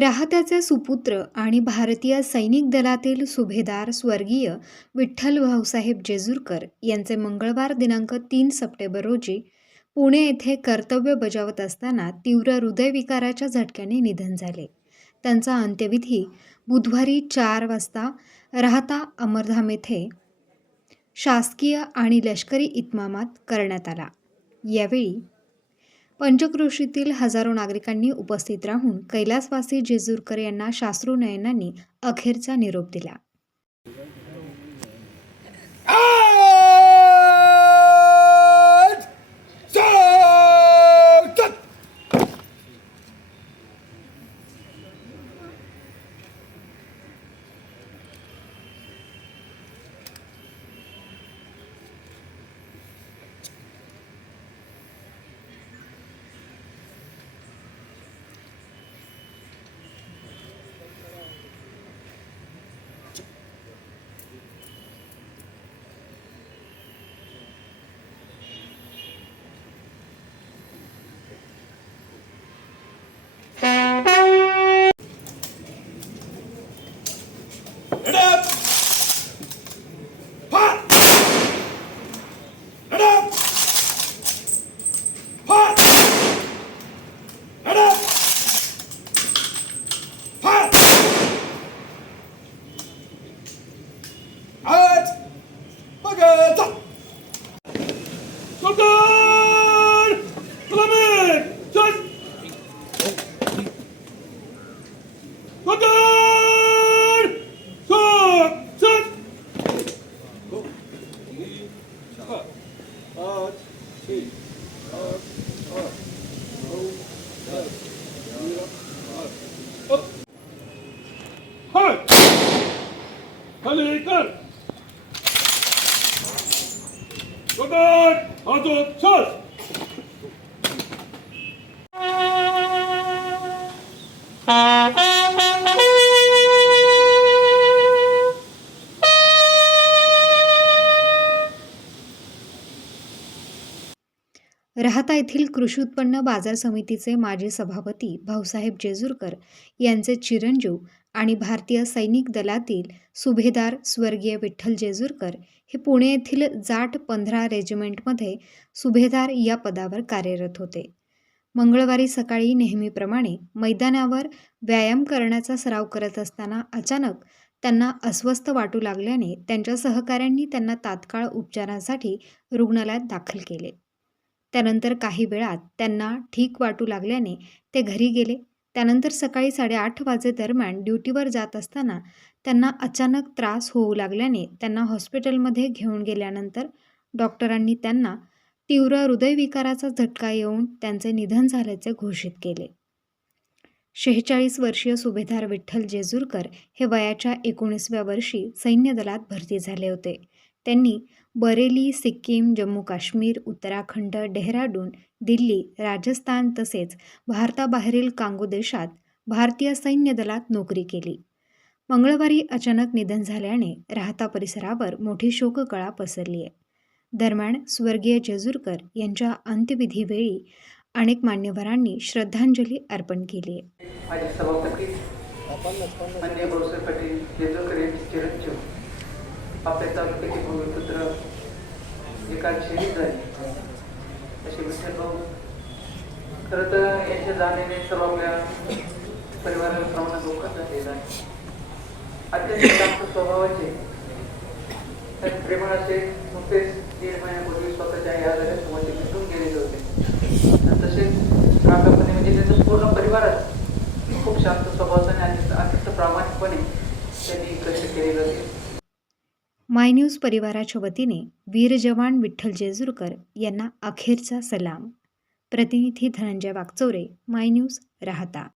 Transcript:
राहत्याचे सुपुत्र आणि भारतीय सैनिक दलातील सुभेदार स्वर्गीय विठ्ठल भाऊसाहेब जेजुरकर यांचे मंगळवार दिनांक तीन सप्टेंबर रोजी पुणे येथे कर्तव्य बजावत असताना तीव्र हृदयविकाराच्या झटक्याने निधन झाले. त्यांचा अंत्यविधी बुधवारी चार वाजता राहता अमरधाम येथे शासकीय आणि लष्करी इतमामात करण्यात आला. यावेळी पंचक्रोशीतील हजारो नागरिकांनी उपस्थित राहून कैलासवासी जेजूरकर यांना शास्त्रुनयनांनी अखेरचा निरोप दिला. कर. Robert हातोत चल राहता येथील कृषी उत्पन्न बाजार समितीचे माजी सभापती भाऊसाहेब जेजुरकर यांचे चिरंजीव आणि भारतीय सैनिक दलातील सुभेदार स्वर्गीय विठ्ठल जेजुरकर हे पुणे येथील जाट पंधरा रेजिमेंटमध्ये सुभेदार या पदावर कार्यरत होते. मंगळवारी सकाळी नेहमीप्रमाणे मैदानावर व्यायाम करण्याचा सराव करत असताना अचानक त्यांना अस्वस्थ वाटू लागल्याने त्यांच्या सहकाऱ्यांनी त्यांना तात्काळ उपचारांसाठी रुग्णालयात दाखल केले. त्यानंतर काही वेळात त्यांना ठीक वाटू लागल्याने ते घरी गेले. त्यानंतर सकाळी साडेआठ वाजेदरम्यान ड्युटीवर जात असताना त्यांना अचानक त्रास होऊ लागल्याने त्यांना हॉस्पिटलमध्ये घेऊन गेल्यानंतर डॉक्टरांनी त्यांना तीव्र हृदयविकाराचा झटका येऊन त्यांचे निधन झाल्याचे घोषित केले. शेहेचाळीस वर्षीय सुभेदार विठ्ठल जेजुरकर हे वयाच्या एकोणीसव्या वर्षी सैन्य दलात भरती झाले होते. त्यांनी बरेली सिक्कीम जम्मू काश्मीर उत्तराखंड डेहराडून दिल्ली राजस्थान तसेच भारताबाहेरील कांगो देशात भारतीय सैन्य दलात नोकरी केली. मंगळवारी अचानक निधन झाल्याने राहता परिसरावर मोठी शोककळा पसरली आहे. दरम्यान स्वर्गीय जेजूरकर यांच्या अंत्यविधीवेळी अनेक मान्यवरांनी श्रद्धांजली अर्पण केली आहे. आपल्या तालुक्याचे भूमिपुत्र एकाच शहीद झाले असे विठ्ठल भाऊ. खरं तर यांच्या जाण्याने सर्व आपल्या परिवाराला प्रमाणात दुःखात झालेलं आहे अत्यंत शांत स्वभावाचे. त्यात प्रेमाचे नुकतेच दीड महिन्यापूर्वी स्वतःच्या या आजारासमोर ते भेटून गेलेले होते. आणि तसेच काकापणे म्हणजे त्यांचं पूर्ण परिवारच खूप शांत स्वभावाचा आणि अतिशय अत्यंत प्रामाणिकपणे त्यांनी कष्ट केलेलं होते. माय न्यूज परिवाराच्या वतीने वीर जवान विठ्ठल जेजुरकर यांना अखेरचा सलाम. प्रतिनिधी धनंजय वागचौरे माय न्यूज राहता.